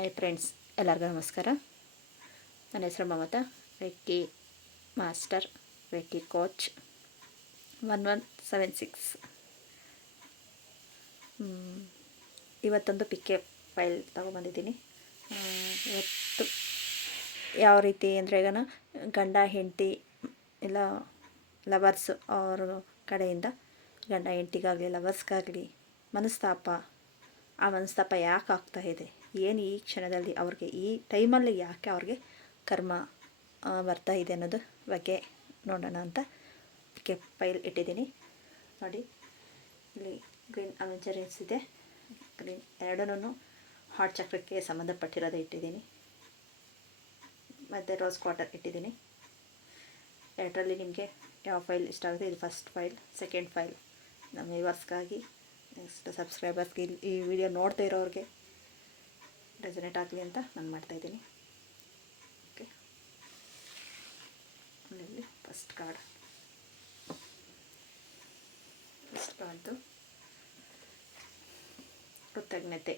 Hi friends ಎಲ್ಲರಿಗೂ ನಮಸ್ಕಾರ. ನನ್ನ ಹೆಸರು Mamata, reiki master, reiki coach one one seven six ಇವತ್ತೊಂದು ಪಿಕ್ಕೆ ಫೈಲ್ ತೊಗೊಬಂದಿದ್ದೀನಿ. ಇವತ್ತು ಯಾವ ರೀತಿ ಅಂದರೆ ಈಗ ಗಂಡ, ಹೆಂಡತಿ ಇಲ್ಲ ಲವರ್ಸ್ ಅವ್ರ ಕಡೆಯಿಂದ ಗಂಡ, ಹೆಂಡತಿಗಾಗಲಿ ಲವರ್ಸ್ಗಾಗಲಿ ಮನಸ್ತಾಪ, ಆ ಮನಸ್ತಾಪ ಯಾಕೆ ಆಗ್ತಾ ಏನು ಈ ಕ್ಷಣದಲ್ಲಿ ಅವ್ರಿಗೆ, ಈ ಟೈಮಲ್ಲಿ ಯಾಕೆ ಅವ್ರಿಗೆ ಕರ್ಮ ಬರ್ತಾ ಇದೆ ಅನ್ನೋದು ಬಗ್ಗೆ ನೋಡೋಣ ಅಂತ ಕೆ ಫೈಲ್ ಇಟ್ಟಿದ್ದೀನಿ. ನೋಡಿ, ಇಲ್ಲಿ ಗ್ರೀನ್ ಅವೆಂಜರೆನ್ಸ್ ಇದೆ. ಗ್ರೀನ್ ಎರಡನ್ನೂ ಹಾಟ್ ಚಕ್ರಕ್ಕೆ ಸಂಬಂಧಪಟ್ಟಿರೋದು ಇಟ್ಟಿದ್ದೀನಿ. ಮತ್ತು ರೋಸ್ ಕ್ವಾಟರ್ ಇಟ್ಟಿದ್ದೀನಿ. ಎರಡರಲ್ಲಿ ನಿಮಗೆ ಯಾವ ಫೈಲ್ ಇಷ್ಟ ಆಗುತ್ತೆ, ಇದು ಫಸ್ಟ್ ಫೈಲ್, ಸೆಕೆಂಡ್ ಫೈಲ್. ನಮ್ಮ ವ್ಯೂವರ್ಸ್ಗಾಗಿ, ನೆಕ್ಸ್ಟ್ ಸಬ್ಸ್ಕ್ರೈಬರ್ಸ್ಗೆ ಈ ವಿಡಿಯೋ ನೋಡ್ತಾ ಇರೋರಿಗೆ ರೆಸನೇಟ್ ಆಗಲಿ ಅಂತ ನಾನು ಮಾಡ್ತಾಯಿದ್ದೀನಿ ಓಕೆ ಇಲ್ಲಿ ಫಸ್ಟ್ ಕಾರ್ಡ್ ಫಸ್ಟ್ ಕಾರ್ಡ್ದು ಕೃತಜ್ಞತೆ.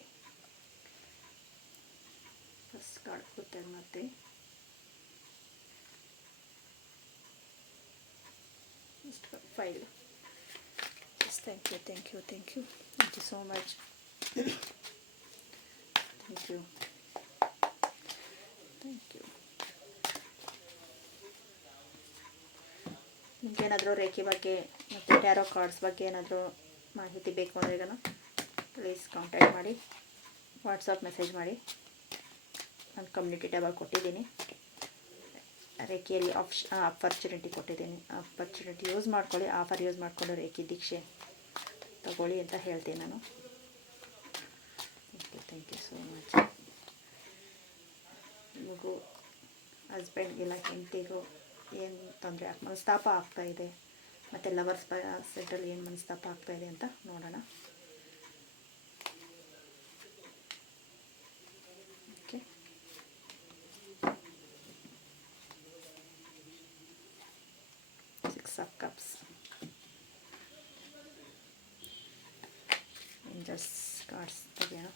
ಫಸ್ಟ್ ಕಾರ್ಡ್ ಕೃತಜ್ಞತೆ. First pile thank you thank you thank you thank you so much thank you thank you ನಿಮ್ಗೇನಾದರೂ ರೇಖೆ ಬಗ್ಗೆ ಮತ್ತು ಟ್ಯಾರೋ ಕಾರ್ಡ್ಸ್ ಬಗ್ಗೆ ಏನಾದರೂ ಮಾಹಿತಿ ಬೇಕು ಅಂದರೆ ಈಗ ಪ್ಲೀಸ್ ಕಾಂಟ್ಯಾಕ್ಟ್ ಮಾಡಿ ವಾಟ್ಸಪ್ ಮೆಸೇಜ್ ಮಾಡಿ. ನಾನು ಕಮ್ಯುನಿಟಿ ಟ್ಯಾಬಲ್ಲಿ ಕೊಟ್ಟಿದ್ದೀನಿ. ರೇಖೆಯಲ್ಲಿ ಆಪ್ಷ ಅಪರ್ಚುನಿಟಿ ಕೊಟ್ಟಿದ್ದೀನಿ. ಅಪರ್ಚುನಿಟಿ ಯೂಸ್ ಮಾಡ್ಕೊಳ್ಳಿ ಆಫರ್ ಯೂಸ್ ಮಾಡಿಕೊಂಡು ರೇಖೆ ದೀಕ್ಷೆ ತಗೊಳ್ಳಿ ಅಂತ ಹೇಳ್ತೀನಿ ನಾನು. ಥ್ಯಾಂಕ್ ಯು ಸೋ ಮಚ್ ಮಗು ಹಸ್ಬೆಂಡ್ಗೆಲ್ಲ ಹೆಂಡತಿಗೂ ಏನು ತೊಂದರೆ ಮನಸ್ತಾಪ ಆಗ್ತಾ ಇದೆ. ಮತ್ತು ಲವರ್ಸ್ ಸೆಟ್ಟಲ್ಲಿ ಏನು ಮನಸ್ತಾಪ ಆಗ್ತಾ ಇದೆ ಅಂತ ನೋಡೋಣ. Okay six of cups just cards ತೆಗೆಯೋಣ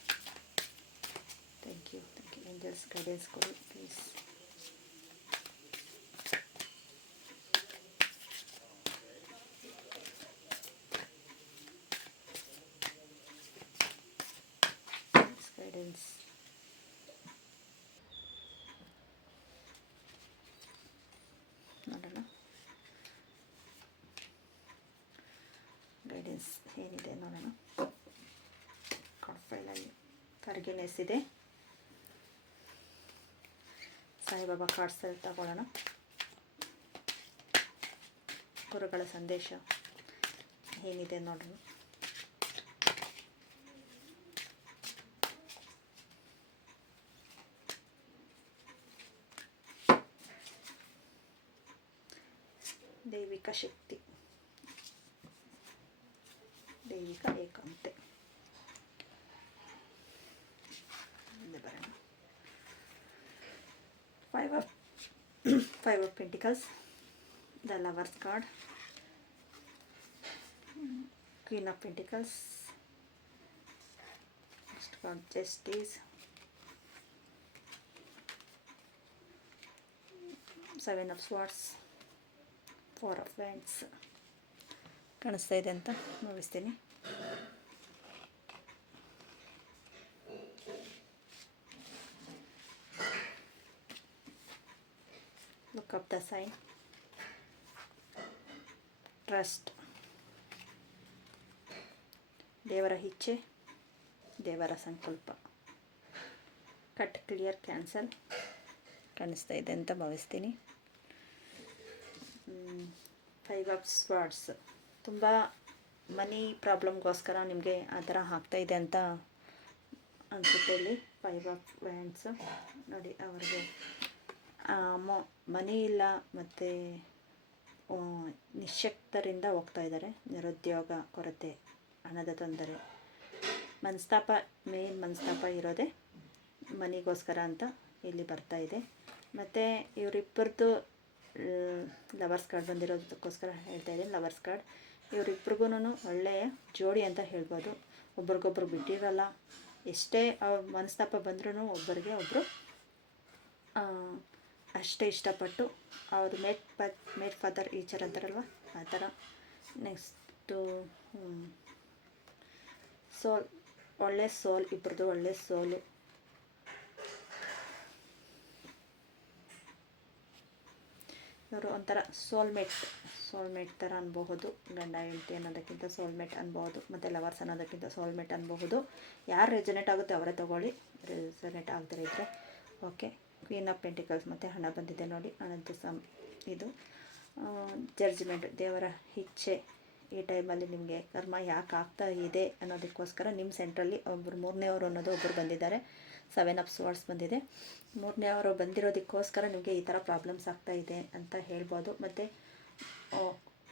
thank you thank you angels guidance ಕೊಡಿ ಪ್ಲೀಸ್ ಗೈಡೆನ್ಸ್ ನೋಡೋಣ ಗೈಡೆನ್ಸ್ ಏನಿದೆ ನೋಡೋಣ ಕಾರ್ಡ್ ಫೈಲಲ್ಲಿ ಫರ್ಗಿನೆಸ್ ಇದೆ ಸಾಯಿಬಾಬಾ ಕಾರ್ಡ್ಸ್ ತಗೊಳ್ಳೋಣ ಗುರುಗಳ ಸಂದೇಶ ಏನಿದೆ ನೋಡೋಣ ದೈವಿಕ ಶಕ್ತಿ. ದೈವಿಕ ಏಕಾಂತೆ. Five of five of pentacles the lovers card queen of pentacles next card justice seven of swords four of wands ಕಾಣಿಸ್ತಾ ಇದೆ ಅಂತ ನೋಡಿಸ್ತೀನಿ look up the sign. Trust ದೇವರ ಇಚ್ಛೆ, ದೇವರ ಸಂಕಲ್ಪ. ಕಟ್ ಕ್ಲಿಯರ್ ಕ್ಯಾನ್ಸಲ್ ಕಾಣಿಸ್ತಾ ಇದೆ ಅಂತ ಭಾವಿಸ್ತೀನಿ. ಫೈವ್ ಆಫ್ ಸ್ವಾರ್ಡ್ಸ್ ತುಂಬ ಮನಿ ಪ್ರಾಬ್ಲಮ್ಗೋಸ್ಕರ ನಿಮಗೆ ಆ ಥರ ಆಗ್ತಾ ಇದೆ ಅಂತ ಅನಿಸುತ್ತೆ ಇಲ್ಲಿ. ಫೈವ್ ಆಫ್ ವ್ಯಾಂಡ್ಸ್ ನೋಡಿ ಅವ್ರಿಗೆ ಮೊ ಮನೆ ಇಲ್ಲ, ಮತ್ತು ನಿಶಕ್ತರಿಂದ ಹೋಗ್ತಾ ಇದ್ದಾರೆ. ನಿರುದ್ಯೋಗ, ಕೊರತೆ, ಹಣದ ತೊಂದರೆ. ಮನಸ್ತಾಪ ಮೇನ್ ಮನಸ್ತಾಪ ಇರೋದೇ ಮನೆಗೋಸ್ಕರ ಅಂತ ಇಲ್ಲಿ ಬರ್ತಾ ಇದೆ. ಮತ್ತು ಇವರಿಬ್ಬರದ್ದು ಲವರ್ಸ್ ಕಾರ್ಡ್ ಬಂದಿರೋದಕ್ಕೋಸ್ಕರ ಹೇಳ್ತಾ ಇದ್ದೀನಿ. ಲವರ್ಸ್ ಕಾರ್ಡ್ ಇವರಿಬ್ರಿಗೂ ಒಳ್ಳೆಯ ಜೋಡಿ ಅಂತ ಹೇಳ್ಬೋದು. ಒಬ್ರಿಗೊಬ್ರು ಬಿಟ್ಟಿರಲ್ಲ. ಎಷ್ಟೇ ಅವ್ರ ಮನಸ್ತಾಪ ಬಂದ್ರೂ ಒಬ್ಬರಿಗೆ ಒಬ್ಬರು ಅಷ್ಟೇ ಇಷ್ಟಪಟ್ಟು ಅವರು ಮೇಟ್ ಪ ಮೇಟ್ ಫಾದರ್ ಈಚರ್ ಅಂತಾರಲ್ವ? ಆ ಥರ. ನೆಕ್ಸ್ಟು ಸೋಲ್, ಒಳ್ಳೆ ಸೋಲ್ ಇಬ್ಬರದು ಒಳ್ಳೆ ಸೋಲು. ಇವರು ಒಂಥರ ಸೋಲ್ಮೇಟ್ ಸೋಲ್ಮೇಟ್ ಥರ ಅನ್ಬಹುದು. ಗಂಡ, ಹೆಂಡತಿ ಅನ್ನೋದಕ್ಕಿಂತ ಸೋಲ್ಮೇಟ್ ಅನ್ಬೋದು ಮತ್ತು ಲವರ್ಸ್ ಅನ್ನೋದಕ್ಕಿಂತ ಸೋಲ್ಮೇಟ್ ಅನ್ಬಹುದು. ಯಾರು ರೆಜನೇಟ್ ಆಗುತ್ತೆ ಅವರೇ ತೊಗೊಳ್ಳಿ. ರೆಜನೇಟ್ ಆಗದೇ ಇದ್ದರೆ ಓಕೆ. ಕ್ವೀನ್ ಆಫ್ ಪೆಂಟಿಕಲ್ಸ್ ಮತ್ತು ಹಣ ಬಂದಿದೆ ನೋಡಿ, ಅನಂತ ಸಮ್ ಇದು. ಜಡ್ಜ್ಮೆಂಟ್ ದೇವರ ಇಚ್ಛೆ ಈ ಟೈಮಲ್ಲಿ ನಿಮಗೆ ಕರ್ಮ ಯಾಕೆ ಆಗ್ತಾ ಇದೆ ಅನ್ನೋದಕ್ಕೋಸ್ಕರ ನಿಮ್ಮ ಸೆಂಟ್ರಲ್ಲಿ ಒಬ್ಬರು ಮೂರನೇವರು ಅನ್ನೋದು ಒಬ್ಬರು ಬಂದಿದ್ದಾರೆ. ಸೆವೆನ್ ಆಫ್ ಸ್ವಾರ್ಡ್ಸ್ ಬಂದಿದೆ. ಮೂರನೇ ಅವರು ಬಂದಿರೋದಕ್ಕೋಸ್ಕರ ನಿಮಗೆ ಈ ಥರ ಪ್ರಾಬ್ಲಮ್ಸ್ ಆಗ್ತಾ ಇದೆ ಅಂತ ಹೇಳ್ಬೋದು. ಮತ್ತು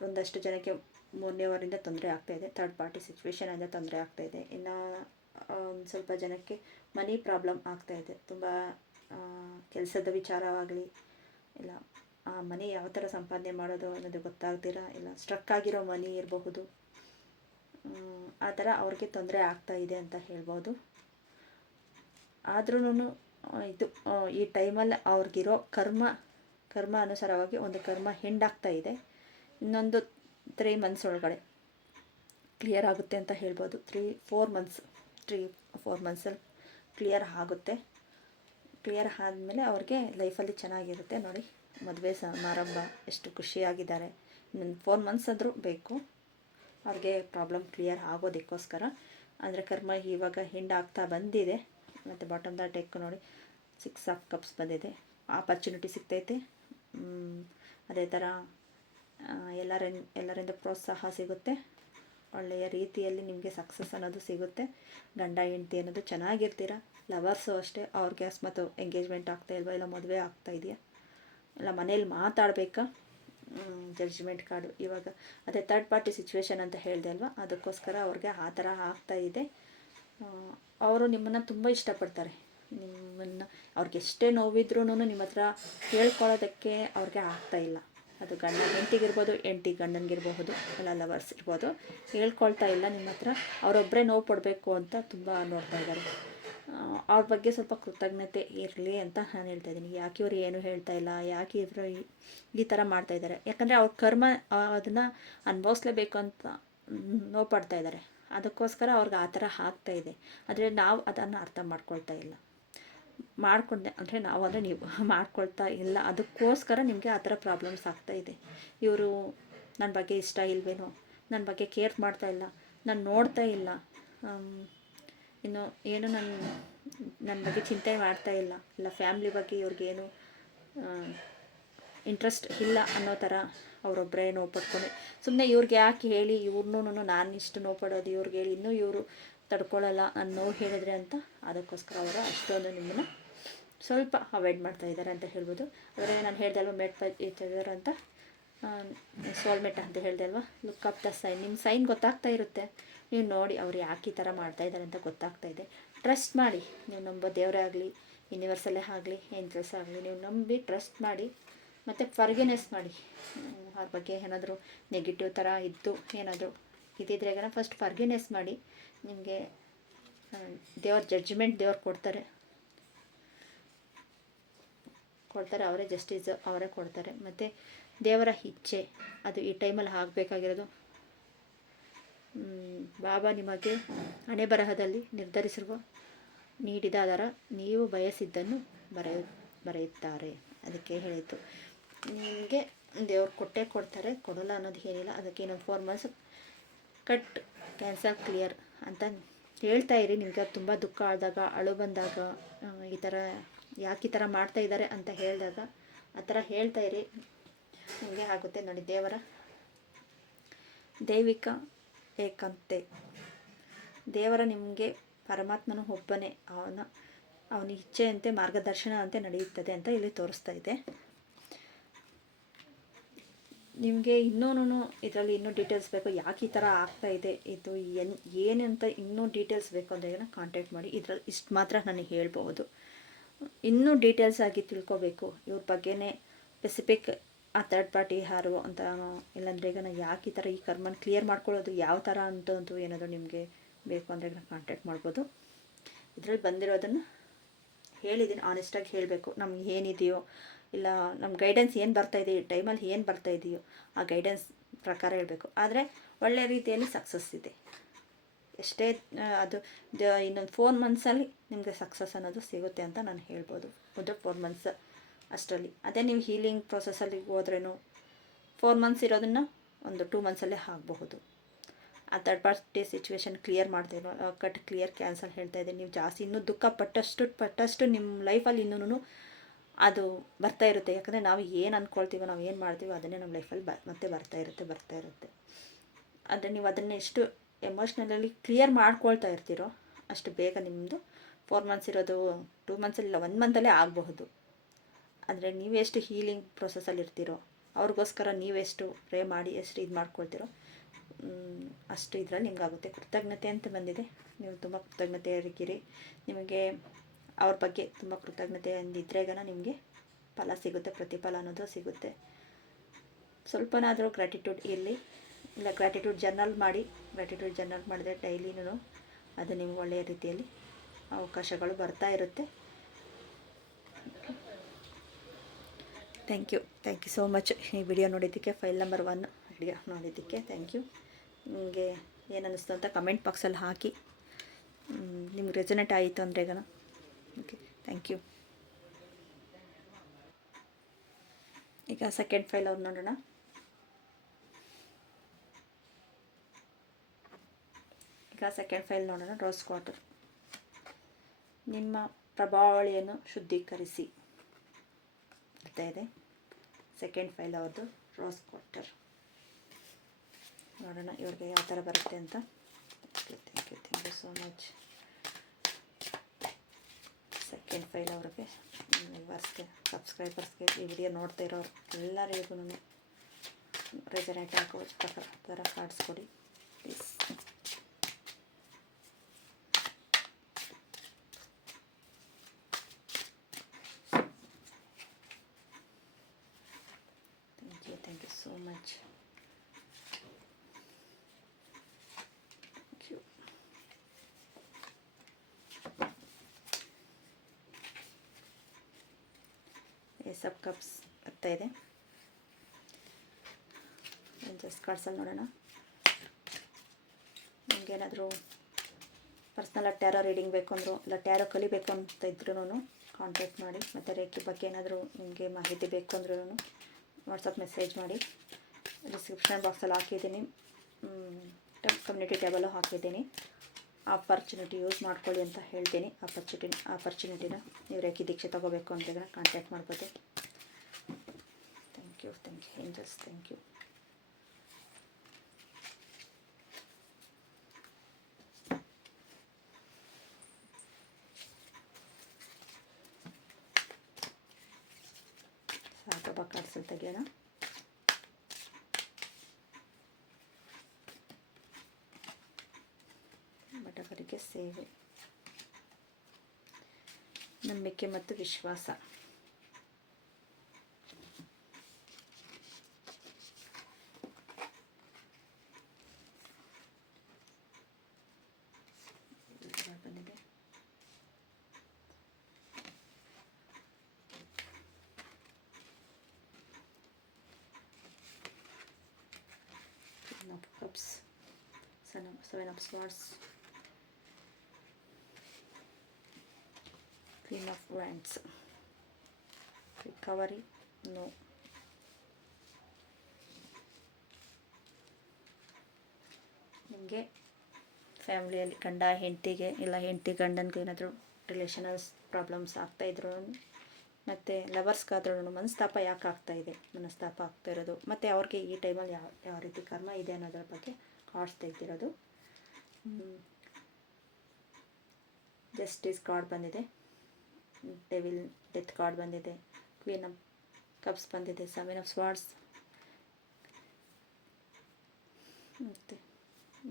ಒಂದಷ್ಟು ಜನಕ್ಕೆ ಮೂರನೇವರಿಂದ ತೊಂದರೆ ಆಗ್ತಾಯಿದೆ ಥರ್ಡ್ ಪಾರ್ಟಿ ಸಿಚುವೇಶನಿಂದ ತೊಂದರೆ ಆಗ್ತಾಯಿದೆ ಇನ್ನು ಒಂದು ಸ್ವಲ್ಪ ಜನಕ್ಕೆ ಮನಿ ಪ್ರಾಬ್ಲಮ್ ಆಗ್ತಾಯಿದೆ ತುಂಬ ಕೆಲಸದ ವಿಚಾರವಾಗಲಿ, ಇಲ್ಲ, ಆ ಮನೆ ಯಾವ ಥರ ಸಂಪಾದನೆ ಮಾಡೋದು ಅನ್ನೋದು ಗೊತ್ತಾಗ್ದಿರ, ಇಲ್ಲ ಸ್ಟ್ರಕ್ ಆಗಿರೋ ಮನಿ ಇರಬಹುದು. ಆ ಥರ ಅವ್ರಿಗೆ ತೊಂದರೆ ಆಗ್ತಾ ಇದೆ ಅಂತ ಹೇಳ್ಬೋದು. ಆದ್ರೂ ಇದು ಈ ಟೈಮಲ್ಲಿ ಅವ್ರಿಗಿರೋ ಕರ್ಮ ಕರ್ಮ ಅನುಸಾರವಾಗಿ ಒಂದು ಕರ್ಮ ಹೆಂಡಾಗ್ತಾ ಇದೆ. ಇನ್ನೊಂದು ತ್ರೀ ಮಂತ್ಸ್ ಒಳಗಡೆ. ಕ್ಲಿಯರ್ ಆಗುತ್ತೆ ಅಂತ ಹೇಳ್ಬೋದು. Three four months three four ಮಂತ್ಸಲ್ಲಿ clear ಆಗುತ್ತೆ. ಕ್ಲಿಯರ್ ಆದಮೇಲೆ ಅವ್ರಿಗೆ ಲೈಫಲ್ಲಿ ಚೆನ್ನಾಗಿರುತ್ತೆ ನೋಡಿ. ಮದುವೆ ಸಮಾರಂಭ ಎಷ್ಟು ಖುಷಿಯಾಗಿದ್ದಾರೆ. ಇನ್ನೊಂದು ಫೋರ್ ಮಂತ್ಸ್ ಆದರೂ ಬೇಕು. ಅವ್ರಿಗೆ ಪ್ರಾಬ್ಲಮ್ ಕ್ಲಿಯರ್ ಆಗೋದಕ್ಕೋಸ್ಕರ. ಅಂದರೆ ಕರ್ಮ ಇವಾಗ ಹಿಂಡಾಗ್ತಾ ಬಂದಿದೆ. ಮತ್ತು ಬಾಟಮ್ ದ ಟೆಕ್ ನೋಡಿ ಸಿಕ್ಸ್ ಆಫ್ ಕಪ್ಸ್ ಬಂದಿದೆ. ಆಪರ್ಚುನಿಟಿ ಸಿಗ್ತೈತೆ. ಅದೇ ಥರ ಎಲ್ಲರಿಂದ ಎಲ್ಲರಿಂದ ಪ್ರೋತ್ಸಾಹ ಸಿಗುತ್ತೆ. ಒಳ್ಳೆಯ ರೀತಿಯಲ್ಲಿ ನಿಮಗೆ ಸಕ್ಸಸ್ ಅನ್ನೋದು ಸಿಗುತ್ತೆ. ಗಂಡ, ಹೆಂಡತಿ ಅನ್ನೋದು ಚೆನ್ನಾಗಿರ್ತೀರ? ಲವರ್ಸು ಅಷ್ಟೇ. ಅವ್ರಿಗೆ ಅಕಸ್ಮಾತ್ ಎಂಗೇಜ್ಮೆಂಟ್ ಆಗ್ತಾ ಇಲ್ವಾ? ಇಲ್ಲ ಮದುವೆ ಆಗ್ತಾ ಇದೆಯಾ? ಇಲ್ಲ ಮನೇಲಿ ಮಾತಾಡಬೇಕಾ? ಜಡ್ಜ್ಮೆಂಟ್ ಕಾರ್ಡು ಇವಾಗ. ಅದೇ ಥರ್ಡ್ ಪಾರ್ಟಿ ಸಿಚುವೇಶನ್ ಅಂತ ಹೇಳಿದೆ ಅಲ್ವಾ? ಅದಕ್ಕೋಸ್ಕರ ಅವ್ರಿಗೆ ಆ ಥರ ಆಗ್ತಾ ಇದೆ. ಅವರು ನಿಮ್ಮನ್ನು ತುಂಬ ಇಷ್ಟಪಡ್ತಾರೆ. ನಿಮ್ಮನ್ನು ಅವ್ರಿಗೆ ಎಷ್ಟೇ ನೋವಿದ್ರೂ ನಿಮ್ಮ ಹತ್ರ ಹೇಳ್ಕೊಳ್ಳೋದಕ್ಕೆ ಅವ್ರಿಗೆ ಆಗ್ತಾ ಇಲ್ಲ. ಅದು ಗಂಡ, ಹೆಂಡತಿಗಿರ್ಬೋದು, ಹೆಂಡತಿ ಗಂಡನಿಗಿರ್ಬಹುದು, ಎಲ್ಲ ಲವರ್ಸ್ ಇರ್ಬೋದು. ಹೇಳ್ಕೊಳ್ತಾ ಇಲ್ಲ ನಿಮ್ಮ ಹತ್ರ. ಅವರೊಬ್ಬರೇ ನೋವು ಪಡಬೇಕು ಅಂತ ತುಂಬ ನೋಡ್ತಾ ಇದ್ದಾರೆ. ಅವ್ರ ಬಗ್ಗೆ ಸ್ವಲ್ಪ ಕೃತಜ್ಞತೆ ಇರಲಿ ಅಂತ ನಾನು ಹೇಳ್ತಾ ಇದ್ದೀನಿ. ಯಾಕೆ ಇವರು ಏನು ಹೇಳ್ತಾ ಇಲ್ಲ? ಯಾಕೆ ಇವರು ಈ ಥರ ಮಾಡ್ತಾ ಇದ್ದಾರೆ? ಯಾಕಂದರೆ ಅವ್ರ ಕರ್ಮ ಅದನ್ನು ಅನುಭವಿಸ್ಲೇಬೇಕು ಅಂತ ನೋವು ಪಡ್ತಾ ಇದ್ದಾರೆ. ಅದಕ್ಕೋಸ್ಕರ ಅವ್ರಿಗೆ ಆ ಥರ ಆಗ್ತಾ ಇದೆ. ಆದರೆ ನಾವು ಅದನ್ನು ಅರ್ಥ ಮಾಡ್ಕೊಳ್ತಾ ಇಲ್ಲ. ಮಾಡ್ಕೊಂಡೆ ಅಂದರೆ ನಾವು ಅಂದರೆ ನೀವು ಮಾಡ್ಕೊಳ್ತಾ ಇಲ್ಲ. ಅದಕ್ಕೋಸ್ಕರ ನಿಮಗೆ ಆ ಥರ ಪ್ರಾಬ್ಲಮ್ಸ್ ಇದೆ. ಇವರು ನನ್ನ ಬಗ್ಗೆ ಇಷ್ಟ ಇಲ್ವೇನೋ ನನ್ನ ಬಗ್ಗೆ ಕೇರ್ ಮಾಡ್ತಾ ಇಲ್ಲ, ನಾನು ನೋಡ್ತಾ ಇಲ್ಲ ಇನ್ನು ಏನು ನನ್ನ ನನ್ನ ಬಗ್ಗೆ ಚಿಂತೆ ಮಾಡ್ತಾ ಇಲ್ಲ ಇಲ್ಲ ಫ್ಯಾಮ್ಲಿ ಬಗ್ಗೆ ಇವ್ರಿಗೇನು ಇಂಟ್ರೆಸ್ಟ್ ಇಲ್ಲ ಅನ್ನೋ ಥರ ಅವರೊಬ್ಬರೇ ನೋವು ಪಡ್ಕೊಂಡು ಸುಮ್ಮನೆ ಇವ್ರಿಗೆ ಯಾಕೆ ಹೇಳಿ ಇವ್ರನ್ನೂ ನಾನು ಇಷ್ಟು ನೋವು ಪಡೋದು, ಇವ್ರಿಗೆ ಹೇಳಿ ಇನ್ನೂ ಇವರು ತಡ್ಕೊಳ್ಳಲ್ಲ ಅನ್ನೋ ಹೇಳಿದ್ರೆ ಅಂತ ಅದಕ್ಕೋಸ್ಕರ ಅವರು ಅಷ್ಟೊಂದು ನಿಮ್ಮನ್ನು ಸ್ವಲ್ಪ ಅವಾಯ್ಡ್ ಮಾಡ್ತಾ ಇದ್ದಾರೆ ಅಂತ ಹೇಳ್ಬೋದು. ಆದರೆ ನಾನು ಹೇಳ್ದೆ ಅಲ್ವಾ, ಮೆಟ್ ಇದ್ದಾರೆ ಅಂತ? ಸೋಲ್ಮೆಟ್ ಅಂತ ಹೇಳ್ದೆ ಅಲ್ವಾ? ಲುಕ್ ಅಪ್ ದ ಸೈನ್ ನಿಮ್ಮ ಸೈನ್ ಗೊತ್ತಾಗ್ತಾ ಇರುತ್ತೆ. ನೀವು ನೋಡಿ ಅವ್ರು ಯಾಕೆ ಈ ಥರ ಮಾಡ್ತಾ ಇದ್ದಾರೆ ಅಂತ ಗೊತ್ತಾಗ್ತಾ ಇದೆ. ಟ್ರಸ್ಟ್ ಮಾಡಿ. ನೀವು ನಂಬೋ ದೇವರೇ ಆಗಲಿ ಯೂನಿವರ್ಸಲ್ಲೇ ಆಗಲಿ ಏಂಜಲ್ಸ್ ಆಗಲಿ, ನೀವು ನಂಬಿ ಟ್ರಸ್ಟ್ ಮಾಡಿ, ಮತ್ತು ಫರ್ಗಿನೆಸ್ ಮಾಡಿ. ಅವ್ರ ಬಗ್ಗೆ ಏನಾದರೂ ನೆಗೆಟಿವ್ ಥರ ಇದ್ದು, ಏನಾದರೂ ಇದ್ದಿದ್ರೆ ಈಗ ಫಸ್ಟ್ ಫರ್ಗಿನೆಸ್ ಮಾಡಿ ನಿಮಗೆ ದೇವ್ರ ಜಡ್ಜ್ಮೆಂಟ್ ದೇವ್ರು ಕೊಡ್ತಾರೆ. ಕೊಡ್ತಾರೆ, ಅವರೇ ಜಸ್ಟಿಸ್ ಅವರೇ ಕೊಡ್ತಾರೆ. ಮತ್ತು ದೇವರ ಇಚ್ಛೆ, ಅದು ಈ ಟೈಮಲ್ಲಿ ಆಗಬೇಕಾಗಿರೋದು. ಬಾಬಾ ನಿಮಗೆ ಹಣೆ ಬರಹದಲ್ಲಿ ನಿರ್ಧರಿಸಿರುವ ನೀಡಿದ ಅದರ ನೀವು ಬಯಸಿದ್ದನ್ನು ಬರೆಯ ಬರೆಯುತ್ತಾರೆ. ಅದಕ್ಕೆ ಹೇಳಿತು ನಿಮಗೆ ದೇವ್ರು ಕೊಟ್ಟೇ ಕೊಡ್ತಾರೆ, ಕೊಡೋಲ್ಲ ಅನ್ನೋದು ಏನಿಲ್ಲ. ಅದಕ್ಕೆ ಇನ್ನೊಂದು four months cut cancel clear ಅಂತ ಹೇಳ್ತಾ ಇರಿ. ನಿಮಗೆ ತುಂಬ ದುಃಖ ಆದಾಗ, ಅಳು ಬಂದಾಗ ಈ ಥರ ಯಾಕೆ ಈ ಥರ ಮಾಡ್ತಾ ಇದ್ದಾರೆ ಅಂತ ಹೇಳಿದಾಗ ಆ ಥರ ಹೇಳ್ತಾ ಇರಿ. ನಿಮಗೆ ಆಗುತ್ತೆ ನೋಡಿ ದೇವರ. ದೈವಿಕ ಏಕಂತೆ. ದೇವರ ನಿಮಗೆ ಪರಮಾತ್ಮನು ಒಬ್ಬನೇ. ಅವನ ಅವನ ಇಚ್ಛೆಯಂತೆ ಮಾರ್ಗದರ್ಶನ ಅಂತೆ ನಡೆಯುತ್ತದೆ ಅಂತ ಇಲ್ಲಿ ತೋರಿಸ್ತಾ ಇದೆ. ನಿಮಗೆ ಇನ್ನೂ ಇದರಲ್ಲಿ ಇನ್ನೂ ಡೀಟೇಲ್ಸ್ ಬೇಕು. ಯಾಕೆ ಈ ಥರ ಆಗ್ತಾ ಇದೆ? ಇದು ಎನ್, ಏನಂತ ಇನ್ನೂ ಡೀಟೇಲ್ಸ್ ಬೇಕು ಅಂದರೆ ಕಾಂಟ್ಯಾಕ್ಟ್ ಮಾಡಿ. ಇದರಲ್ಲಿ ಇಷ್ಟು ಮಾತ್ರ ನನಗೆ ಹೇಳ್ಬೋದು. ಇನ್ನೂ ಡೀಟೇಲ್ಸ್ ಆಗಿ ತಿಳ್ಕೊಬೇಕು. ಇವ್ರ ಬಗ್ಗೆನೇ ಸ್ಪೆಸಿಫಿಕ್ ಆ ಥರ್ಡ್ ಪಾರ್ಟಿ ಹಾರು ಅಂತ ಇಲ್ಲಾಂದರೆ ಈಗ ನಾನು ಯಾಕೆ ಈ ಥರ ಈ ಕರ್ಮನ ಕ್ಲಿಯರ್ ಮಾಡ್ಕೊಳ್ಳೋದು? ಯಾವ ಥರ ಅಂತ ಏನಾದರೂ ನಿಮಗೆ ಬೇಕು ಅಂದರೆ ಕಾಂಟ್ಯಾಕ್ಟ್ ಮಾಡ್ಬೋದು. ಇದರಲ್ಲಿ ಬಂದಿರೋದನ್ನು ಹೇಳಿದ್ದೀನಿ ಆನೆಸ್ಟಾಗಿ ಹೇಳಬೇಕು. ನಮ್ಗೆ ಏನಿದೆಯೋ ಇಲ್ಲ ನಮ್ಮ ಗೈಡೆನ್ಸ್ ಏನು ಬರ್ತಾ ಇದೆ, ಈ ಟೈಮಲ್ಲಿ ಏನು ಬರ್ತಾ ಇದೆಯೋ ಆ ಗೈಡೆನ್ಸ್ ಪ್ರಕಾರ ಹೇಳಬೇಕು. ಆದರೆ ಒಳ್ಳೆಯ ರೀತಿಯಲ್ಲಿ ಸಕ್ಸಸ್ ಇದೆ. ಎಷ್ಟೇ ಅದು ಇನ್ನೊಂದು ಫೋರ್ ಮಂತ್ಸಲ್ಲಿ ನಿಮಗೆ ಸಕ್ಸಸ್ ಅನ್ನೋದು ಸಿಗುತ್ತೆ ಅಂತ ನಾನು ಹೇಳ್ಬೋದು. ಮುದ್ದ ಫೋರ್ ಮಂತ್ಸ್ ಅಷ್ಟರಲ್ಲಿ. ಅದೇ ನೀವು ಹೀಲಿಂಗ್ ಪ್ರೊಸೆಸಲ್ಲಿ ಹೋದ್ರೇನು ಫೋರ್ ಮಂತ್ಸ್ ಇರೋದನ್ನು ಒಂದು ಟೂ ಮಂತ್ಸಲ್ಲೇ ಆಗಬಹುದು. ಆ ಥರ್ಡ್ ಪಾರ್ಟಿ ಸಿಚುವೇಶನ್ ಕ್ಲಿಯರ್ ಮಾಡ್ತಾ ಇರೋ ಕಟ್ ಕ್ಲಿಯರ್ ಕ್ಯಾನ್ಸಲ್ ಹೇಳ್ತಾ ಇದ್ದೀನಿ. ನೀವು ಜಾಸ್ತಿ ಇನ್ನೂ ದುಃಖ ಪಟ್ಟಷ್ಟು ಪಟ್ಟಷ್ಟು ನಿಮ್ಮ ಲೈಫಲ್ಲಿ ಇನ್ನೂ ಅದು ಬರ್ತಾ ಇರುತ್ತೆ. ಯಾಕಂದರೆ ನಾವು ಏನು ಅಂದ್ಕೊಳ್ತೀವೋ ನಾವು ಏನು ಮಾಡ್ತೀವೋ ಅದನ್ನೇ ನಮ್ಮ ಲೈಫಲ್ಲಿ ಬ, ಮತ್ತೆ ಬರ್ತಾ ಇರುತ್ತೆ ಬರ್ತಾ ಇರುತ್ತೆ. ಆದರೆ ನೀವು ಅದನ್ನು ಎಷ್ಟು ಎಮೋಷ್ನಲಲ್ಲಿ ಕ್ಲಿಯರ್ ಮಾಡ್ಕೊಳ್ತಾ ಇರ್ತೀರೋ ಅಷ್ಟು ಬೇಗ ನಿಮ್ಮದು ಫೋರ್ ಮಂತ್ಸ್ ಇರೋದು ಟೂ ಮಂತ್ಸಲ್ಲಿಲ್ಲ ಒನ್ ಮಂತಲ್ಲೇ ಆಗಬಹುದು. ಆದರೆ ನೀವೆಷ್ಟು ಹೀಲಿಂಗ್ ಪ್ರೊಸೆಸಲ್ಲಿ ಇರ್ತೀರೋ, ಅವ್ರಿಗೋಸ್ಕರ ನೀವೆಷ್ಟು ಪ್ರೇ ಮಾಡಿ, ಎಷ್ಟು ಇದು ಮಾಡ್ಕೊಳ್ತೀರೋ ಅಷ್ಟು ಇದರಲ್ಲಿ ನಿಮ್ಗಾಗುತ್ತೆ. ಕೃತಜ್ಞತೆ ಅಂತ ಬಂದಿದೆ. ನೀವು ತುಂಬ ಕೃತಜ್ಞತೆ ಇರಿಗಿರಿ ನಿಮಗೆ ಅವ್ರ ಬಗ್ಗೆ ತುಂಬ ಕೃತಜ್ಞತೆ ಅಂದಿದ್ರೆಗನ ನಿಮಗೆ ಫಲ ಸಿಗುತ್ತೆ, ಪ್ರತಿಫಲ ಅನ್ನೋದು ಸಿಗುತ್ತೆ. ಸ್ವಲ್ಪನಾದರೂ ಗ್ರ್ಯಾಟಿಟ್ಯೂಡ್ ಇರಲಿ, ಇಲ್ಲ ಗ್ರ್ಯಾಟಿಟ್ಯೂಡ್ ಜರ್ನಲ್ ಮಾಡಿ ಗ್ರ್ಯಾಟಿಟ್ಯೂಡ್ ಜರ್ನಲ್ ಮಾಡಿದ್ರೆ ಡೈಲಿನೂ ಅದು ನಿಮ್ಗೆ ಒಳ್ಳೆಯ ರೀತಿಯಲ್ಲಿ ಅವಕಾಶಗಳು ಬರ್ತಾ ಇರುತ್ತೆ. Thank you thank you so much ಈ ವಿಡಿಯೋ ನೋಡಿದ್ದಕ್ಕೆ ಫೈಲ್ ನಂಬರ್ ಒನ್ ವಿಡಿಯೋ ನೋಡಿದ್ದಕ್ಕೆ ಥ್ಯಾಂಕ್ ಯು ನಿಮಗೆ ಏನು ಅನ್ನಿಸ್ತು ಅಂತ ಕಮೆಂಟ್ ಬಾಕ್ಸಲ್ಲಿ ಹಾಕಿ. ನಿಮ್ಗೆ ರೆಸನೆಟ್ ಆಯಿತು ಅಂದ್ರೆಗನ ಓಕೆ ಥ್ಯಾಂಕ್ ಯು ಈಗ ಸೆಕೆಂಡ್ ಫೈಲ್ ಅವ್ರು ನೋಡೋಣ. ಈಗ ಸೆಕೆಂಡ್ ಫೈಲ್ ನೋಡೋಣ ರೋಸ್ ವಾಟರ್ ನಿಮ್ಮ ಪ್ರಭಾವಳಿಯನ್ನು ಶುದ್ಧೀಕರಿಸಿ. ಬರ್ತಾ ಇದೆ. ಸೆಕೆಂಡ್ ಫೈಲ್ ಅವ್ರದ್ದು ರೋಸ್ ವಾಟರ್ ನೋಡೋಣ ಇವ್ರಿಗೆ ಯಾವ ಥರ ಬರುತ್ತೆ ಅಂತ. Thank you thank you so much second pile ಅವ್ರಿಗೆ. ವ್ಯೂವರ್ಸ್ಗೆ ಸಬ್ಸ್ಕ್ರೈಬರ್ಸ್ಗೆ ಈ ವಿಡಿಯೋ ನೋಡ್ತಾ ಇರೋರು ಎಲ್ಲರಿಗೂ ರೆಸನೇಟ್ ಹಾಕೋ ಪ್ರಕಾರ ಥರ ಕಾರ್ಡ್ಸ್ ಕೊಡಿ please thank you thank you so much thank you sub cups ಆಗ್ತಾ ಇದೆ. ಜಸ್ಟ್ ಕಾರ್ಡ್ಸಲ್ಲಿ ನೋಡೋಣ. ನಿಮಗೇನಾದರೂ ಪರ್ಸ್ನಲ್ ಟ್ಯಾರೋ ರೀಡಿಂಗ್ ಬೇಕು ಅಂದರು, ಇಲ್ಲ ಟ್ಯಾರೋ ಕಲಿಬೇಕು ಅಂತ ಇದ್ರೂ ಕಾಂಟ್ಯಾಕ್ಟ್ ಮಾಡಿ, ಮತ್ತು ರೇಖೆ ಬಗ್ಗೆ ಏನಾದರೂ ನಿಮಗೆ ಮಾಹಿತಿ ಬೇಕು ಅಂದ್ರೂ ವಾಟ್ಸಪ್ ಮೆಸೇಜ್ ಮಾಡಿ. ಡಿಸ್ಕ್ರಿಪ್ಷನ್ ಬಾಕ್ಸಲ್ಲಿ ಹಾಕಿದ್ದೀನಿ. ಕಮ್ಯುನಿಟಿ ಟೇಬಲ್ಲು ಹಾಕಿದ್ದೀನಿ. ಆಪರ್ಚುನಿಟಿ ಯೂಸ್ ಮಾಡ್ಕೊಳ್ಳಿ ಅಂತ ಹೇಳ್ತೀನಿ. ಆಪರ್ಚುನಿಟಿ ಆಪರ್ಚುನಿಟಿನ ನೀವು ರೇಖೆ ದೀಕ್ಷೆ ತೊಗೋಬೇಕು ಅಂತಂದರೆ ಕಾಂಟ್ಯಾಕ್ಟ್ ಮಾಡ್ಬೋದು. Thank you thank you angels thank you ಸಾಕಪ್ಪ ಕಾರ್ಡ್ಸಲ್ಲಿ ತೆಗಿಯೋಣ. ಬಡವರಿಗೆ ಸೇವೆ ನಂಬಿಕೆ ಮತ್ತು ವಿಶ್ವಾಸ ಇದ್ರಲ್ಲಿ ಬಂದಿದೆ Queen of Cups, Seven of, seven of Swords, Queen of wands recovery no ನಿಮಗೆ ಫ್ಯಾಮ್ಲಿಯಲ್ಲಿ ಗಂಡ, ಹೆಂಡತಿಗೆ, ಇಲ್ಲ ಹೆಂಡತಿ ಗಂಡನಿಗೆ ಏನಾದರೂ ರಿಲೇಷನಲ್ಸ್ ಪ್ರಾಬ್ಲಮ್ಸ್ ಆಗ್ತಾಯಿದ್ರು ಮತ್ತು ಲವರ್ಸ್ಗಾದ್ರೂ ಮನಸ್ತಾಪ ಯಾಕೆ ಇದೆ? ಮನಸ್ತಾಪ ಆಗ್ತಾ ಇರೋದು. ಮತ್ತು ಅವ್ರಿಗೆ ಈ ಟೈಮಲ್ಲಿ ಯಾವ ಯಾವ ರೀತಿ ಕರ್ಮ ಇದೆ ಅನ್ನೋದ್ರ ಬಗ್ಗೆ ಕಾರ್ಡ್ಸ್ ತೆಗ್ದಿರೋದು. ಜಸ್ಟಿಸ್ ಕಾರ್ಡ್ ಬಂದಿದೆ. ಡೆವಿಲ್ ಡೆತ್ ಕಾರ್ಡ್ ಬಂದಿದೆ ಕ್ವೀನ್ ಆಫ್ ಕಪ್ಸ್ ಬಂದಿದೆ ಸೆವೆನ್ ಆಫ್ ಸ್ವಾರ್ಡ್ಸ್ ಮತ್ತು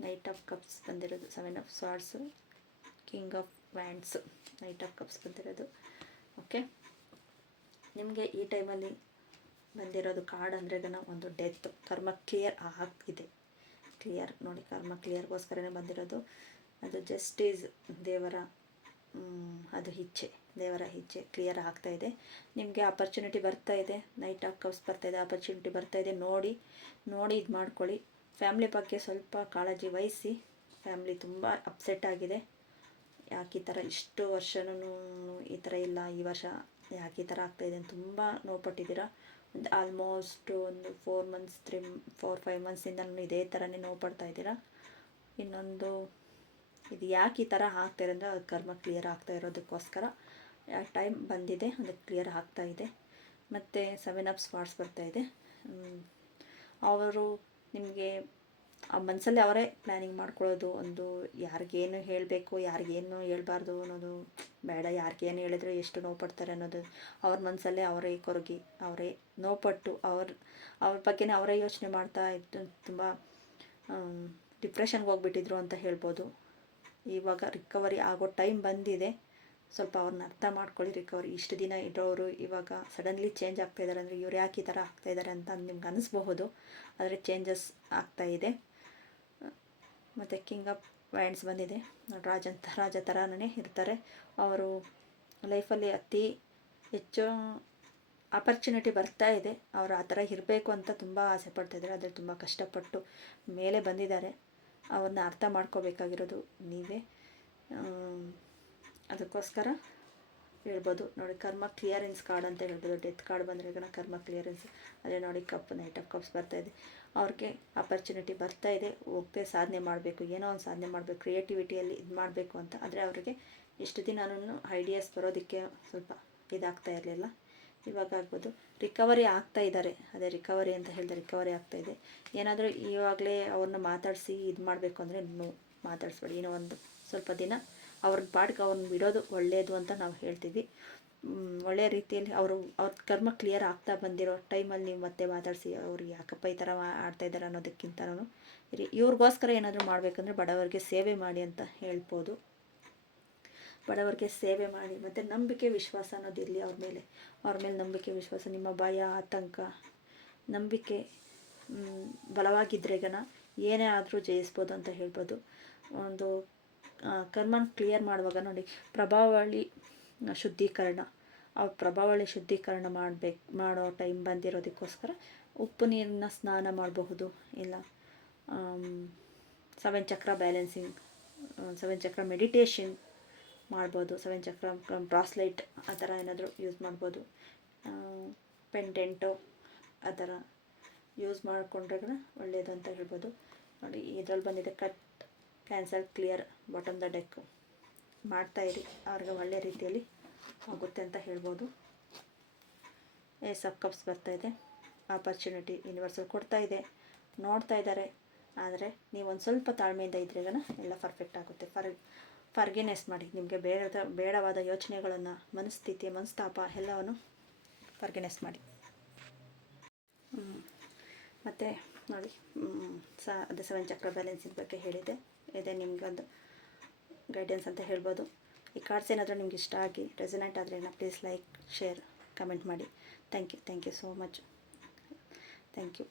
ನೈಟ್ ಆಫ್ ಕಪ್ಸ್ ಬಂದಿರೋದು seven of swords king of wands knight of cups ಬಂದಿರೋದು. ಓಕೆ ನಿಮಗೆ ಈ ಟೈಮಲ್ಲಿ ಬಂದಿರೋದು ಕಾರ್ಡ್ ಅಂದ್ರೆ ಒಂದು ಡೆತ್ ಕರ್ಮ ಕ್ಲಿಯರ್ ಆಗಿದೆ. ಕ್ಲಿಯರ್ ನೋಡಿ, ಕರ್ಮ ಕ್ಲಿಯರ್ಗೋಸ್ಕರನೇ ಬಂದಿರೋದು. ಅದು ಜಸ್ಟಿಸ್ ದೇವರ ಅದು ಇಚ್ಛೆ. ದೇವರ ಇಚ್ಛೆ ಕ್ಲಿಯರ್ ಆಗ್ತಾ ಇದೆ. ನಿಮಗೆ ಅಪರ್ಚುನಿಟಿ ಬರ್ತಾ ಇದೆ. ನೈಟ್ ಆಫ್ ಬರ್ತಾ ಇದೆ. ಆಪರ್ಚುನಿಟಿ ಬರ್ತಾ ಇದೆ. ನೋಡಿ ನೋಡಿ ಇದು ಮಾಡ್ಕೊಳ್ಳಿ. ಫ್ಯಾಮ್ಲಿ ಬಗ್ಗೆ ಸ್ವಲ್ಪ ಕಾಳಜಿ ವಹಿಸಿ. ಫ್ಯಾಮ್ಲಿ ತುಂಬ ಅಪ್ಸೆಟ್ ಆಗಿದೆ. ಯಾಕೆ ಈ ಥರ ಇಷ್ಟು ವರ್ಷನೂ ಈ ಥರ ಇಲ್ಲ. ಈ ವರ್ಷ ಯಾಕೆ ಈ ಥರ ಆಗ್ತಾಯಿದೆ ಅಂತ ತುಂಬ ನೋವುಪಟ್ಟಿದ್ದೀರಾ? ಒಂದು ಆಲ್ಮೋಸ್ಟ್ ಒಂದು four months three four five ಮಂತ್ಸಿಂದ ಇದೇ ಥರನೇ ನೋವು ಪಡ್ತಾ ಇದ್ದೀರಾ? ಇನ್ನೊಂದು, ಇದು ಯಾಕೆ ಈ ಥರ ಆಗ್ತಾಯಿದೆ ಅಂದರೆ ಅದು ಕರ್ಮ ಕ್ಲಿಯರ್ ಆಗ್ತಾ ಇರೋದಕ್ಕೋಸ್ಕರ. ಟೈಮ್ ಬಂದಿದೆ, ಅದಕ್ಕೆ ಕ್ಲಿಯರ್ ಆಗ್ತಾ ಇದೆ. ಮತ್ತು ಸೆವೆನ್ ಅಪ್ ಸ್ಪಾಟ್ಸ್ ಬರ್ತಾ ಇದೆ. ಅವರು ನಿಮಗೆ ಆ ಮನಸ್ಸಲ್ಲಿ ಅವರೇ ಪ್ಲ್ಯಾನಿಂಗ್ ಮಾಡ್ಕೊಳ್ಳೋದು, ಒಂದು ಯಾರಿಗೇನು ಹೇಳಬೇಕು, ಯಾರಿಗೇನು ಹೇಳಬಾರ್ದು ಅನ್ನೋದು ಬೇಡ, ಯಾರಿಗೇನು ಹೇಳಿದ್ರೆ ಎಷ್ಟು ನೋವು ಪಡ್ತಾರೆ ಅನ್ನೋದು ಅವ್ರ ಮನಸ್ಸಲ್ಲೇ ಅವರೇ ಕೊರಗಿ, ಅವರೇ ನೋವುಪಟ್ಟು, ಅವ್ರ ಅವ್ರ ಬಗ್ಗೆನೇ ಅವರೇ ಯೋಚನೆ ಮಾಡ್ತಾ ಇದ್ದು, ತುಂಬ ಡಿಪ್ರೆಷನ್ಗೆ ಹೋಗ್ಬಿಟ್ಟಿದ್ರು ಅಂತ ಹೇಳ್ಬೋದು. ಇವಾಗ ರಿಕವರಿ ಆಗೋ ಟೈಮ್ ಬಂದಿದೆ. ಸ್ವಲ್ಪ ಅವ್ರನ್ನ ಅರ್ಥ ಮಾಡ್ಕೊಳ್ಳಿ ರಿಕವರಿ ಇಷ್ಟು ದಿನ ಇರೋರು ಇವಾಗ ಸಡನ್ಲಿ ಚೇಂಜ್ ಆಗ್ತಾ ಇದ್ದಾರೆ ಅಂದರೆ ಇವ್ರು ಯಾಕೆ ಈ ಥರ ಆಗ್ತಾ ಇದ್ದಾರೆ ಅಂತ ನಿಮ್ಗೆ ಅನಿಸ್ಬಹುದು. ಆದರೆ ಚೇಂಜಸ್ ಆಗ್ತಾ ಇದೆ. ಮತ್ತು ಕಿಂಗ್ ಆಫ್ ವ್ಯಾಂಡ್ಸ್ ಬಂದಿದೆ. ರಾಜ ಅಂತ ರಾಜ ಥರನೇ ಇರ್ತಾರೆ. ಅವರು ಲೈಫಲ್ಲಿ ಅತಿ ಹೆಚ್ಚು ಆಪರ್ಚುನಿಟಿ ಬರ್ತಾ ಇದೆ. ಅವರು ಆ ಥರ ಇರಬೇಕು ಅಂತ ತುಂಬ ಆಸೆ ಪಡ್ತಾಯಿದ್ದಾರೆ ಆದರೆ ತುಂಬ ಕಷ್ಟಪಟ್ಟು ಮೇಲೆ ಬಂದಿದ್ದಾರೆ. ಅವ್ರನ್ನ ಅರ್ಥ ಮಾಡ್ಕೋಬೇಕಾಗಿರೋದು ನೀವೇ. ಅದಕ್ಕೋಸ್ಕರ ಹೇಳ್ಬೋದು. ನೋಡಿ, ಕರ್ಮ ಕ್ಲಿಯರೆನ್ಸ್ ಕಾರ್ಡ್ ಅಂತ ಹೇಳ್ಬೋದು. ಡೆತ್ ಕಾರ್ಡ್ ಬಂದರೆ ಕರ್ಮ ಕ್ಲಿಯರೆನ್ಸ್ ಅದೇ ನೋಡಿ ಕಪ್ ನೈಟ್ ಆಫ್ ಕಪ್ಸ್ ಬರ್ತಾ ಇದೆ. ಅವ್ರಿಗೆ ಅಪರ್ಚುನಿಟಿ ಇದೆ. ಹೋಗ್ತೆ ಸಾಧನೆ ಮಾಡಬೇಕು. ಏನೋ ಒಂದು ಸಾಧನೆ ಮಾಡಬೇಕು. ಕ್ರಿಯೇಟಿವಿಟಿಯಲ್ಲಿ ಇದು ಮಾಡಬೇಕು ಅಂತ. ಆದರೆ ಅವರಿಗೆ ಇಷ್ಟು ದಿನನೂ ಐಡಿಯಾಸ್ ಬರೋದಕ್ಕೆ ಸ್ವಲ್ಪ ಇದಾಗ್ತಾ ಇರಲಿಲ್ಲ. ಇವಾಗ ಆಗ್ಬೋದು. ರಿಕವರಿ ಆಗ್ತಾ ಇದ್ದಾರೆ. ಅದೇ ರಿಕವರಿ ಅಂತ ಹೇಳಿದೆ ರಿಕವರಿ ಆಗ್ತಾ ಇದೆ. ಏನಾದರೂ ಇವಾಗಲೇ ಅವ್ರನ್ನ ಮಾತಾಡಿಸಿ ಇದು ಮಾಡಬೇಕು ಅಂದರೆ ನೋ, ಮಾತಾಡಿಸ್ಬೇಡಿ. ಏನೋ ಒಂದು ಸ್ವಲ್ಪ ದಿನ ಅವ್ರ ಪಾಡ್ಗೆ ಅವ್ರನ್ನ ಬಿಡೋದು ಒಳ್ಳೆಯದು ಅಂತ ನಾವು ಹೇಳ್ತೀವಿ. ಒಳ್ಳೆಯ ರೀತಿಯಲ್ಲಿ ಅವರು ಅವ್ರ ಕರ್ಮ ಕ್ಲಿಯರ್ ಆಗ್ತಾ ಬಂದಿರೋ ಟೈಮಲ್ಲಿ ನೀವು ಮತ್ತೆ ಮಾತಾಡಿಸಿ ಅವ್ರಿಗೆ ಯಾಕಪ್ಪ ಈ ಥರ ಆಡ್ತಾ ಇದ್ದಾರೆ ಅನ್ನೋದಕ್ಕಿಂತನೂ ಇವ್ರಿಗೋಸ್ಕರ ಏನಾದರೂ ಮಾಡಬೇಕಂದ್ರೆ ಬಡವರಿಗೆ ಸೇವೆ ಮಾಡಿ ಅಂತ ಹೇಳ್ಬೋದು. ಬಡವರಿಗೆ ಸೇವೆ ಮಾಡಿ ಮತ್ತು ನಂಬಿಕೆ ವಿಶ್ವಾಸ ಅನ್ನೋದು ಇರಲಿ ಅವ್ರ ಮೇಲೆ. ಅವ್ರ ಮೇಲೆ ನಂಬಿಕೆ ವಿಶ್ವಾಸ ನಿಮ್ಮ ಭಯ ಆತಂಕ ನಂಬಿಕೆ ಮ್, ಬಲವಾಗಿದ್ರೆಗನ ಏನೇ ಆದರೂ ಜಯಿಸ್ಬೋದು ಅಂತ ಹೇಳ್ಬೋದು. ಒಂದು ಕರ್ಮನ ಕ್ಲಿಯರ್ ಮಾಡುವಾಗ ನೋಡಿ, ಪ್ರಭಾವಳಿ ಶುದ್ಧೀಕರಣ. ಆ ಪ್ರಭಾವಳಿ ಶುದ್ಧೀಕರಣ ಮಾಡಬೇಕು, ಮಾಡೋ ಟೈಮ್ ಬಂದಿರೋದಕ್ಕೋಸ್ಕರ ಉಪ್ಪು ನೀರನ್ನ ಸ್ನಾನ ಮಾಡಬಹುದು. ಇಲ್ಲ seven chakra balancing seven chakra meditation ಮಾಡ್ಬೋದು. ಸೆವೆನ್ ಚಕ್ರ ಬ್ರಾಸ್ಲೈಟ್ ಆ ಥರ ಏನಾದರೂ ಯೂಸ್ ಮಾಡ್ಬೋದು. ಪೆಂಡೆಂಟು ಆ ಥರ ಯೂಸ್ ಮಾಡಿಕೊಂಡ್ರೆ ಒಳ್ಳೆಯದು ಅಂತ ಹೇಳ್ಬೋದು. ನೋಡಿ, ಇದ್ರಲ್ಲಿ ಬಂದಿದೆ cut cancel clear bottom the deck ಮಾಡ್ತಾಯಿರಿ ಅವ್ರಿಗೆ ಒಳ್ಳೆ ರೀತಿಯಲ್ಲಿ ಆಗುತ್ತೆ ಅಂತ ಹೇಳ್ಬೋದು. ಏ ಸಬ್ ಕಪ್ಸ್ ಬರ್ತಾ ಇದೆ. ಆಪರ್ಚುನಿಟಿ ಯೂನಿವರ್ಸಲ್ ಇದೆ. ನೋಡ್ತಾ ಇದ್ದಾರೆ. ಆದರೆ ನೀವು ಒಂದು ಸ್ವಲ್ಪ ತಾಳ್ಮೆಯಿಂದ ಇದ್ರೆಗನ ಎಲ್ಲ ಪರ್ಫೆಕ್ಟ್ ಆಗುತ್ತೆ. ಫರ್ ಫರ್ಗಿನೆಸ್ ಮಾಡಿ. ನಿಮಗೆ ಬೇಡದ ಬೇಡವಾದ ಯೋಚನೆಗಳನ್ನು, ಮನಸ್ಥಿತಿ, ಮನಸ್ತಾಪ ಎಲ್ಲವನ್ನು ಫರ್ಗಿನೆಸ್ ಮಾಡಿ. ಮತ್ತು ನೋಡಿ ಸ, ಅದು ಸೆವೆನ್ ಚಕ್ರ ಬ್ಯಾಲೆನ್ಸಿನ ಬಗ್ಗೆ ಹೇಳಿದೆ ಇದೆ ನಿಮಗೊಂದು ಗೈಡೆನ್ಸ್ ಅಂತ ಹೇಳ್ಬೋದು. ಈ ಕಾರ್ಡ್ಸ್ ಏನಾದರೂ ನಿಮ್ಗೆ ಇಷ್ಟ ಆಗಿ ರೆಸನೆಂಟ್ ಆದರೆ ಪ್ಲೀಸ್ ಲೈಕ್ ಶೇರ್ ಕಮೆಂಟ್ ಮಾಡಿ. Thank you thank you so much thank you